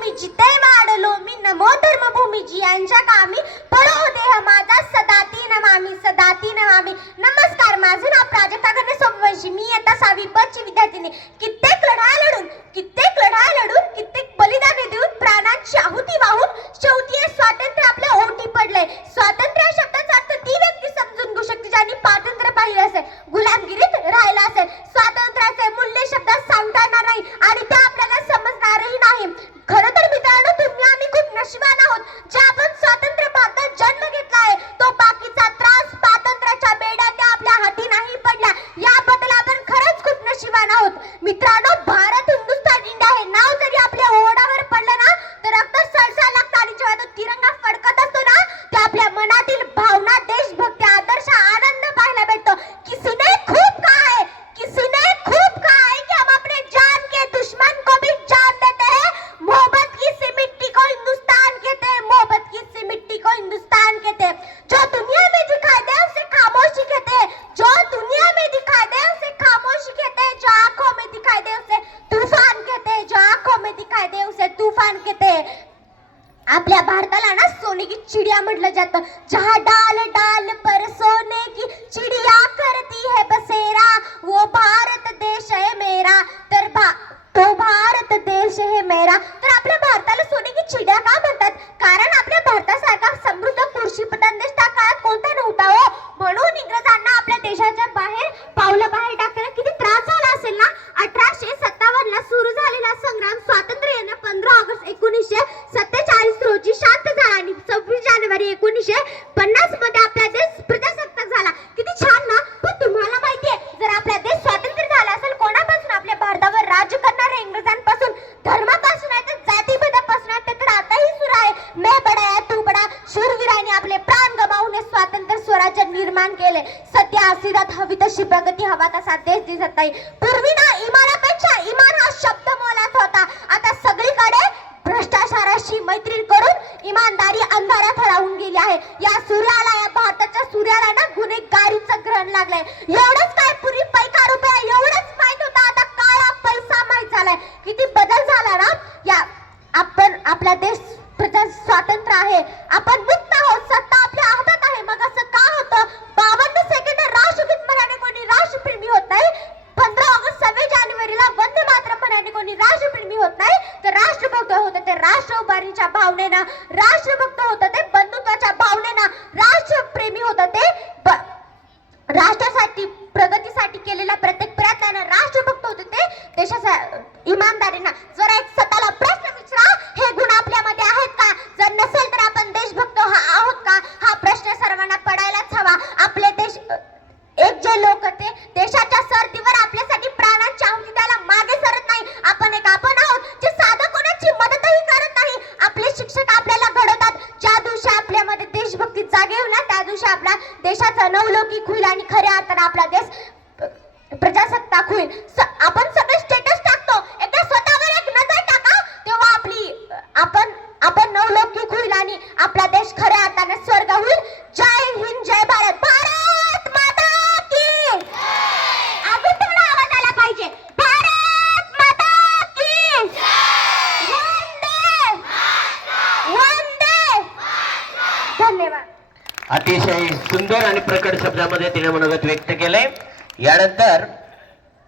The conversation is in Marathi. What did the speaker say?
भूमी जिथे वाढलो मी नमो धर्मभूमीजी यांच्या कामी पळो देह माझा सदाती नमामी. नमस्कार, माझं नाव प्राजक्ता गणेश सोमवंशी. मी आता 6वी ब ची विद्यार्थिनी. कित्येक लढा लढून कित्येक बलिदान देऊन प्राणांची आहुती वाहून शेवटी हे स्वातंत्र्य आपल्या ओठी पडले. स्वातंत्र्य या शब्दाचा अर्थ ती व्यक्ती समजून घेऊ शकते ज्यांनी स्वातंत्र्य पाहिलं असेल, गुलामगिरीत राहिला असेल. स्वातंत्र्याचे मूल्य शब्दात सांगता येणार नाही आणि ते आपल्याला समजणारही नाही. खरं तर मित्रांनो, तुम्ही आम्ही खूप नशिबान आहोत जे आपण स्वातंत्र्य भारतात जन्म घेतला आहे. तो बाकीचा त्रास स्वातंत्र्याच्या बेड्या त्या आपल्या हाती नाही पडल्या, याबद्दल आपण खरंच खूप नशिबान आहोत. मित्रांनो, भारत, हिंदुस्थान, इंडिया हे नाव जरी आपल्या ओठावर पडलं ना तर रक्त सळसळ लागतं आणि जेव्हा तो तिरंगा फडकत असतो ना ते आपल्या मनातील भावना, देशभक्ती, आदर्श, आनंद पाहायला भेटतो. किसी ने खूप कहा है कि हम अपने जान के दुश्मन को भी जान देते हैं. मोहब्बत की सी मिट्टी को हिंदुस्तान कहते हैं. जो दुनिया में दिखाई दे उसे खामोशी कहते हैं. जो आंखों में दिखाई दे उसे तूफान कहते हैं. आपल्या भारताला ना सोने की चिड़िया म्हटलं जातं. जहाँ डाल डाल पर सोने की चिड़िया करती है बसेरा, वो भारत देश है मेरा. तो भारत देश है मेरा. तर आपल्या भारताला सोने की चिड़िया का म्हणतात? कारण आपल्या भारतासारखा समृद्ध कृषीप्रधान देश त्या काळात कोणता नव्हता हो. म्हणून इंग्रजांना आपल्या देशाच्या पावलं बाहेर टाकताना किती त्रास झाला असेल ना. 1857 ला सुरू झालेला संग्राम स्वातंत्र्य येणं 15 ऑगस्ट 1947 रोजी शांत झाला आणि 26 जानेवारी 1950 मध्ये आपला देश प्रजासत्ताक झाला. किती छान ना. पण तुम्हाला माहितीये, जर आपला देश स्वतंत्र झाला असेल कोणापासून? आपल्या भारतावर राज्य करणाऱ्या इंग्रजांपासून. धर्मापासून आहे तर जातीभेदापासून आहे तर आताही सुरू आहे. मैं बडा है तू बडा. शूरवीरांनी आपले प्राण गमावून स्वातंत्र्य स्वराज्य निर्माण केले. सध्या आसिरात हवी तशी प्रगती, हवा तसा देश दिसत नाही. पूर्वी ना इमानापेक्षा इमान हा शब्द मोलाचा होता. आता सगळीकडे भ्रष्टाचाराशी मैत्री करून इमानदारी अंधारात हरवून गेली आहे. या भारताच्या सूर्याला ना गुन्हेगारीचं ग्रहण लागलंय. एवढंच काय, पूर्वी पैका रुपया एवढंच माहित होता, आता काळा पैसा माहित झालाय. किती बदल झाला ना. आपला देश प्रजा स्वातंत्र्य आहे, आपण मुक्त आहोत, सत्ता आपल्या हातात आहे. मग असं का होतं? 52 सेकंद राष्ट्रगीत म्हणाने कोणी राष्ट्रप्रेमी होत नाही. 15 ऑगस्ट 26 जानेवारीला वंदे मातरम म्हणाने कोणी राष्ट्रप्रेमी होत नाही. तर राष्ट्रभक्त होतं ते राष्ट्र उभारणीच्या भावनेनं, राष्ट्रभक्त होतं ते बंधुत्वाच्या भावनेनं, राष्ट्रप्रेमी होतं ते राष्ट्रासाठी, प्रगतीसाठी केलेल्या प्रत्येक प्रयत्नानं, राष्ट्रभक्त होते ते देशाच्या इमानदारीनं. जरा एक स्वतःला प्रश्न विचारा, हे गुण आपल्यामध्ये आहेत का? जर नसेल तर आपण देशभक्त आहोत का? हा प्रश्न सर्वांना पडायलाच हवा. आपले देश एक जे लोक ते देशाच्या सरतीवर आपल्यासाठी प्राणांची आहुती द्यायला मागे सरत नाही. आपण आहोत जे साधं कोणाची मदतही करत नाही. आपले शिक्षक आपल्याला घडवतात. ज्या दिवशी आपल्यामध्ये देशभक्ती जागेल ना त्या दिवशी आपल्या देशाचं नवलौकिक होईल आणि खऱ्या अर्थानं आपला देश प्रजासत्ताक होईल. आपण सगळे स्टेटस टाकतो, एकदा स्वतःवर एक नजर टाका, तेव्हा आपण नवलौकिक होईल आणि आपला देश खऱ्या अर्थानं स्वर्ग होईल. जय हिंद, जय भारत. भारत माता की अजून थोडा आवाज आला पाहिजे. भारत माता की वंदे. धन्यवाद. अतिशय सुंदर आणि प्रकट शब्दामध्ये तिने मनोगत व्यक्त केले. यानंतर